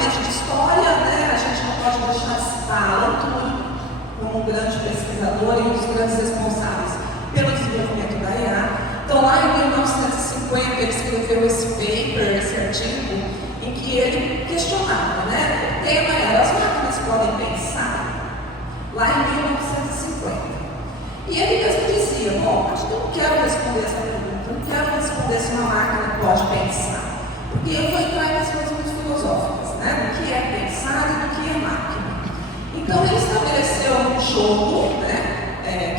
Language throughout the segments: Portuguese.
basicamente de história, né? A gente não pode deixar de citar Alan Turing como um grande pesquisador e um dos grandes responsáveis pelo desenvolvimento da IA. Então, lá em 1950, ele escreveu esse paper, esse artigo, em que ele questionava, né? O tema era: as máquinas podem pensar? Lá em 1950. E ele mesmo dizia: bom, acho que eu não quero responder essa pergunta, eu não quero responder se uma máquina pode pensar, porque eu vou entrar em questões muito filosóficas, né? Do que é pensar e do que é máquina. Então, ele estabeleceu um jogo, né?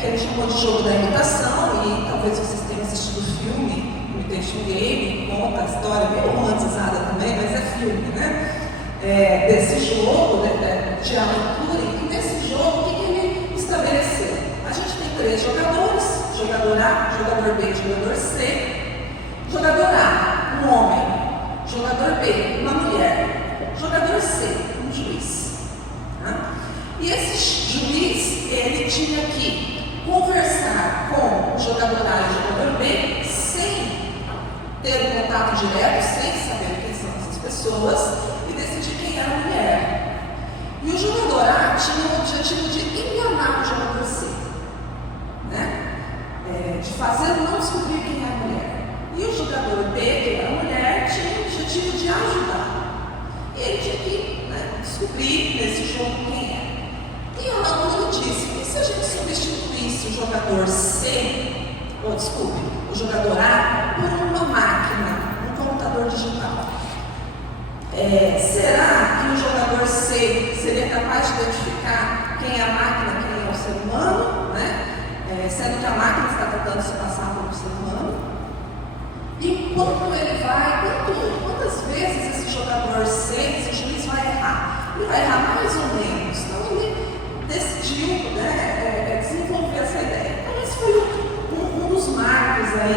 Que ele chamou de jogo da imitação, e talvez vocês tenham assistido o filme Imitation Game, conta a história meio romantizada também, mas é filme, né? Desse jogo, né, de Alan Turing. E nesse jogo, o que ele estabeleceu? A gente tem 3 jogadores: jogador A, jogador B, jogador C. Jogador A, um homem; jogador B, uma mulher; jogador C, um juiz. Tá? E esse juiz, ele tinha que conversar com o jogador A e o jogador B sem ter um contato direto, sem saber quem são essas pessoas, e decidir quem era a mulher. E o jogador A tinha o objetivo de enganar o jogador C, né? De fazer não descobrir quem é a mulher. E o jogador B, que era a mulher, tinha o objetivo de ajudar. E ele tinha que, né, descobrir nesse jogo quem é. E o Alan Turing disse: e se a gente substituísse o jogador C, o jogador A, por uma máquina, um computador digital? Será que o jogador C seria capaz de identificar quem é a máquina, quem é o ser humano, né? Sendo que a máquina está tentando se passar por um ser humano? E quantas vezes esse jogador C, esse juiz, vai errar? Ele vai errar mais ou menos. Então ele decidiu, né, desenvolver essa ideia. Então esse foi um dos marcos aí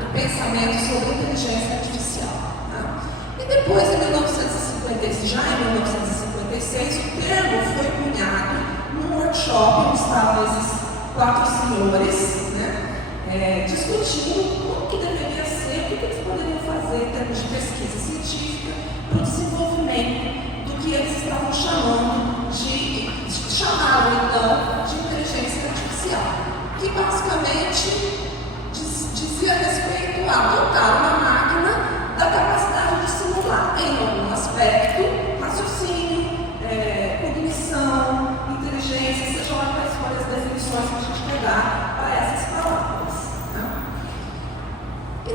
do pensamento sobre inteligência artificial. Tá? E depois, em 1956, já em 1956, o termo foi cunhado num workshop onde estavam esses 4 senhores, né, discutindo como que deveria ser, o que eles poderiam fazer em termos de pesquisa científica para o desenvolvimento do que eles estavam chamaram então de inteligência artificial, que basicamente dizia respeito a dotar uma máquina da capacidade de simular em algum aspecto raciocínio, cognição, inteligência, seja lá quais forem as definições que a gente quer dar para essas palavras. Né? E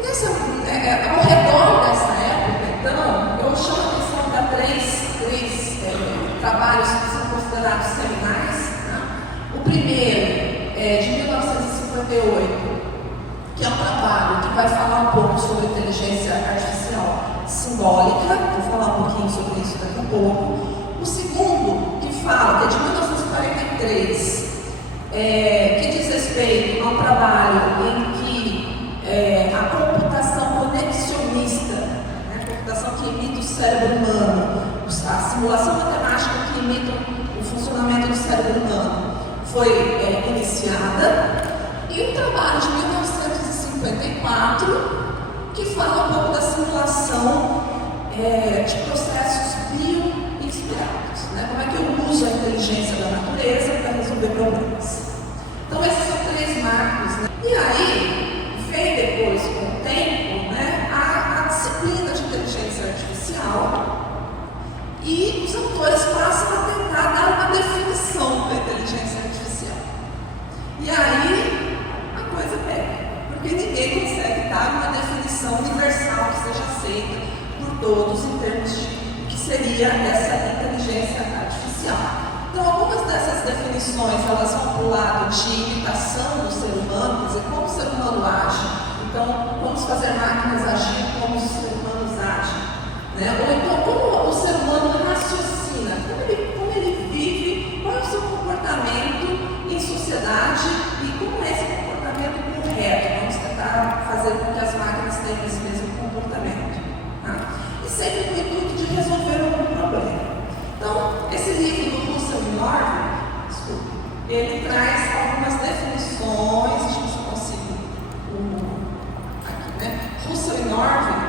ao redor dessa época, então, eu chamo a atenção para três trabalhos que são considerados seminais. Né? O primeiro é de 1958, que é um trabalho que vai falar um pouco sobre inteligência artificial simbólica. Vou falar um pouquinho sobre isso daqui a pouco. O segundo, que é de 1943, que diz respeito a um trabalho em que a computação conexionista, né, a computação que imita o cérebro humano, a simulação matemática que imita o funcionamento do cérebro humano, foi iniciada. E um trabalho de 1954, que fala um pouco da simulação de processos bio-inspirados, né? Como é que eu uso a inteligência da natureza para resolver problemas. Então, esses são 3 marcos. Né? E aí, vem depois, com o tempo, né, a disciplina de inteligência artificial, e os autores passam a tentar dar uma definição da inteligência artificial. E aí, a coisa pega, porque ninguém consegue dar uma definição universal que seja aceita por todos em termos de o que seria essa inteligência artificial. Então, algumas dessas definições, elas vão para o lado de imitação do ser humano, quer dizer, como o ser humano age. Então, vamos fazer máquinas agir como os seres humanos agem. Né? Ou então, como o ser humano raciocina, como ele vive, qual é o seu comportamento em sociedade e como é esse comportamento correto. Vamos tentar fazer com que as máquinas tenham esse mesmo comportamento. Tá? E sempre com o intuito de resolver algum problema. Então, esse livro do Russell e Norvig, ele traz algumas definições, deixa eu ver se eu consigo aqui, né? Russell e Norvig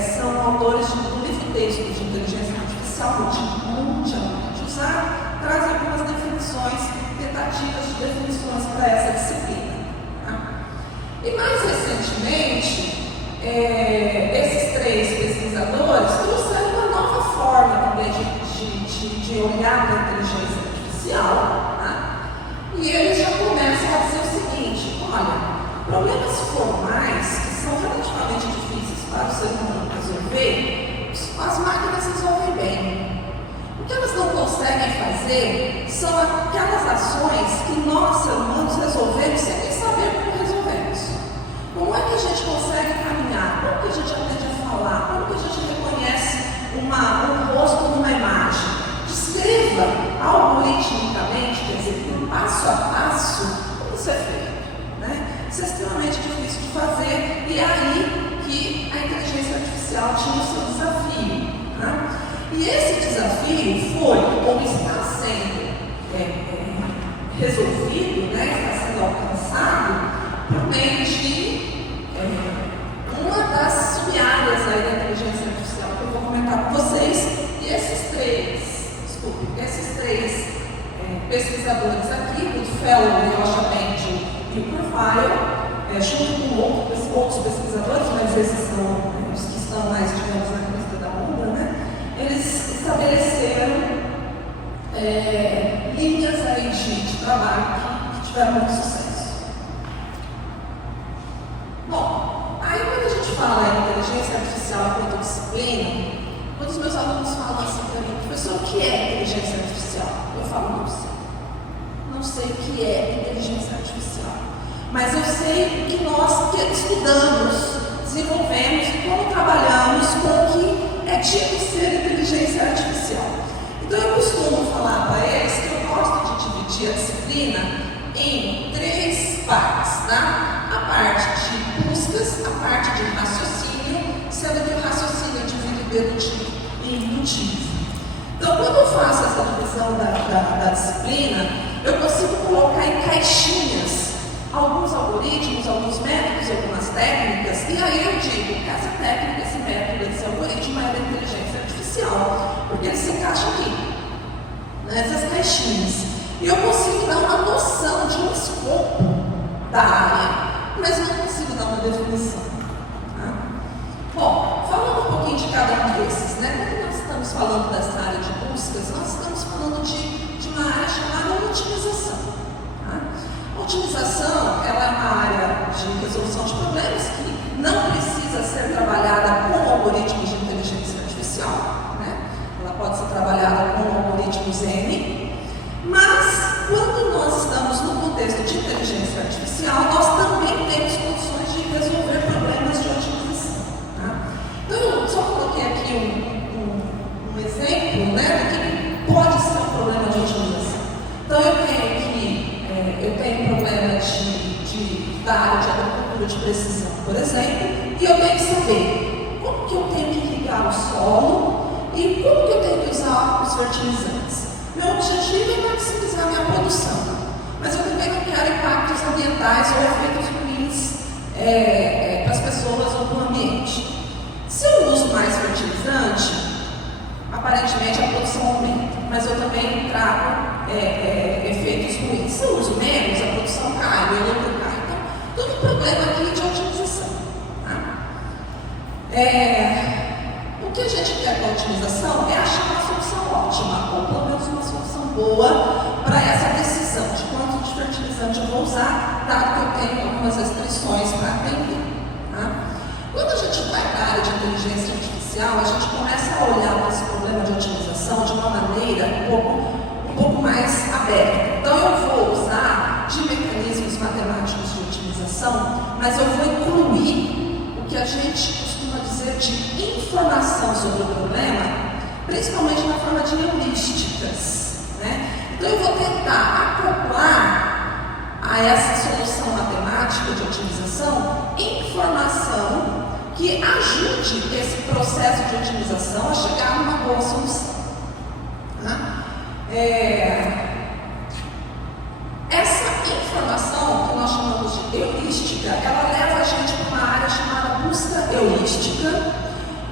são autores do livro texto de inteligência artificial mundialmente usado, traz algumas definições, tentativas de definições para essa disciplina. Tá? E mais recentemente, esses três pesquisadores trouxeram uma nova forma também de olhar para a inteligência artificial, tá? E eles já começam a dizer o seguinte: olha, problemas formais que são relativamente difíceis para o ser humano resolver, as máquinas resolvem bem. O que elas não conseguem fazer são aquelas ações que nós, seres humanos, resolvemos sem nem saber como resolvemos. Como é que a gente consegue caminhar? Como que a gente aprende a falar? Como que a gente reconhece um rosto numa imagem? Descreva algoritmicamente, quer dizer, passo a passo, como isso é feito. Né? Isso é extremamente difícil de fazer, e é aí que a inteligência artificial tinha o seu desafio. Né? E esse desafio foi, ou está sendo resolvido, né? Está sendo alcançado por meio de uma das sub-áreas da inteligência artificial que eu vou comentar com vocês. E esses três pesquisadores aqui, o Fellow, Yoshua Bengio e o Profile, junto com outros pesquisadores, mas esses são os que estão mais, digamos, na crista da onda, né? Eles estabeleceram linhas aí de trabalho que tiveram muito sucesso. Bom, aí quando a gente fala em inteligência artificial enquanto disciplina, quando os meus alunos falam assim para mim: professor, o que é inteligência artificial? Eu falo: não sei. Não sei o que é inteligência artificial. Mas eu sei que nós que estudamos, desenvolvemos e como trabalhamos com o que é dito ser inteligência artificial. Então eu costumo falar para eles que eu gosto de dividir a disciplina em três partes, tá? A parte de buscas, a parte de raciocínio, sendo que o raciocínio é dividido dedutivo e indutivo. Então, quando eu faço essa divisão da disciplina, eu consigo colocar em caixinhas alguns algoritmos, alguns métodos, algumas técnicas, e aí eu digo que essa técnica, esse método, esse algoritmo é da inteligência artificial, porque ele se encaixa aqui, nessas caixinhas. E eu consigo dar uma noção de um escopo da área, mas não consigo dar uma definição. Tá? Bom, falando um pouquinho de cada um desses, né? Quando nós estamos falando dessa área de buscas, nós estamos falando de uma área chamada otimização. Tá? A otimização, ela é uma área de resolução de problemas que não precisa ser trabalhada com algoritmos de inteligência artificial, né? Ela pode ser trabalhada com algoritmos N, mas quando nós estamos no contexto de inteligência artificial, nós também temos condições de resolver problemas de otimização. Tá? Então, eu só coloquei aqui um exemplo, né, do que pode ser um problema de otimização. Então, eu tenho um problema da área de agricultura de precisão, por exemplo, e eu tenho que saber como que eu tenho que irrigar o solo e como que eu tenho que usar os fertilizantes. Meu objetivo é maximizar a minha produção, mas eu também não quero impactos ambientais ou efeitos ruins para as pessoas ou para o ambiente. Se eu uso mais fertilizante, aparentemente a produção aumenta, mas eu também trago efeitos ruins. Se eu uso menos, a produção cai, o lucro cai. Então, todo problema aqui de otimização. Tá? O que a gente quer com a otimização é achar uma solução ótima, ou pelo menos uma solução boa para essa decisão de quanto de fertilizante eu vou usar, dado que eu tenho algumas restrições para atender. Tá? Quando a gente vai para a área de inteligência artificial, a gente começa a olhar para esse problema de otimização de uma maneira um pouco mais aberta. Então, eu vou usar de mecanismos matemáticos de otimização, mas eu vou incluir o que a gente costuma dizer de informação sobre o problema, principalmente na forma de heurísticas. Né? Então, eu vou tentar acoplar a essa solução matemática de otimização informação que ajude esse processo de otimização a chegar a uma boa solução. Tá? Essa informação que nós chamamos de heurística, ela leva a gente para uma área chamada busca heurística,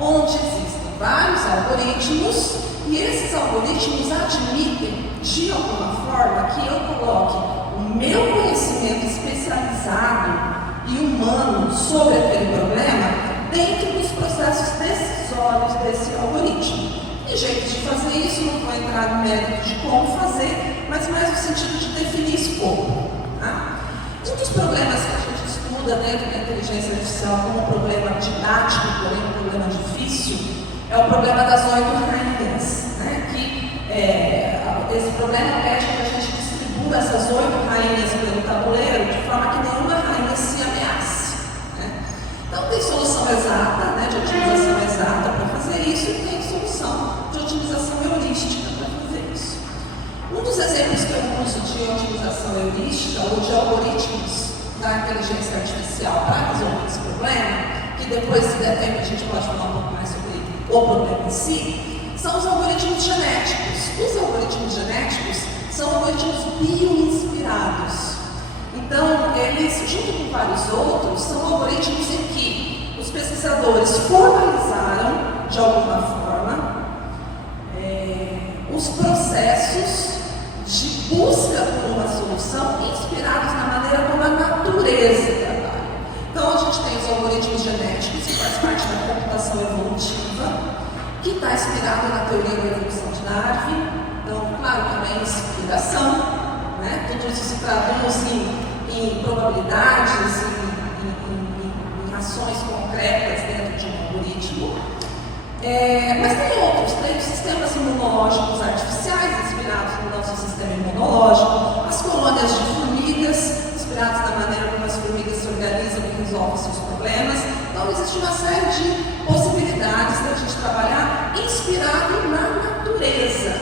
onde existem vários algoritmos e esses algoritmos admitem, de alguma forma, que eu coloque o meu conhecimento especializado e humano sobre aquele problema dentro dos processos decisórios desse algoritmo. Tem jeito de fazer isso, não vou entrar no mérito de como fazer, mas mais no sentido de definir escopo. Tá? Um dos problemas que a gente estuda dentro da inteligência artificial como um problema didático, porém um problema difícil, é o problema das 8 rainhas. Né? Esse problema pede que a gente distribua essas 8 rainhas pelo tabuleiro de forma que nenhuma rainha se ameace. Né? Então tem solução exata, né, de otimização exata para fazer isso e tem solução de otimização heurística para fazer isso. Um dos exemplos que eu uso de otimização heurística ou de algoritmos da inteligência artificial para resolver esse problema, que depois, se der tempo, a gente pode falar um pouco mais sobre o problema em si, são os algoritmos genéticos. Os algoritmos genéticos são algoritmos bioinspirados. Então, eles, junto com vários outros, são algoritmos em que os pesquisadores formalizaram, de alguma forma, os processos de busca por uma solução inspirados na maneira como a natureza trabalha. Então, a gente tem os algoritmos genéticos, que faz parte da computação evolutiva, que está inspirado na teoria da evolução de Darwin. Então, claro, também inspiração, né? Tudo isso se traduz em probabilidades, em ações concretas dentro de um algoritmo. Mas tem outros, tem os sistemas imunológicos artificiais inspirados no nosso sistema imunológico, as colônias de formigas inspiradas na maneira como as formigas se organizam e resolvem seus problemas. Então existe uma série de possibilidades para a gente trabalhar inspirado na natureza.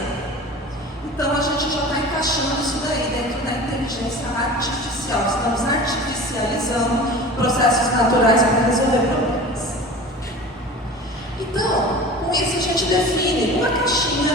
Então a gente já está encaixando isso daí dentro da inteligência artificial. Estamos artificializando processos naturais para resolver problemas. Então, com isso a gente define uma caixinha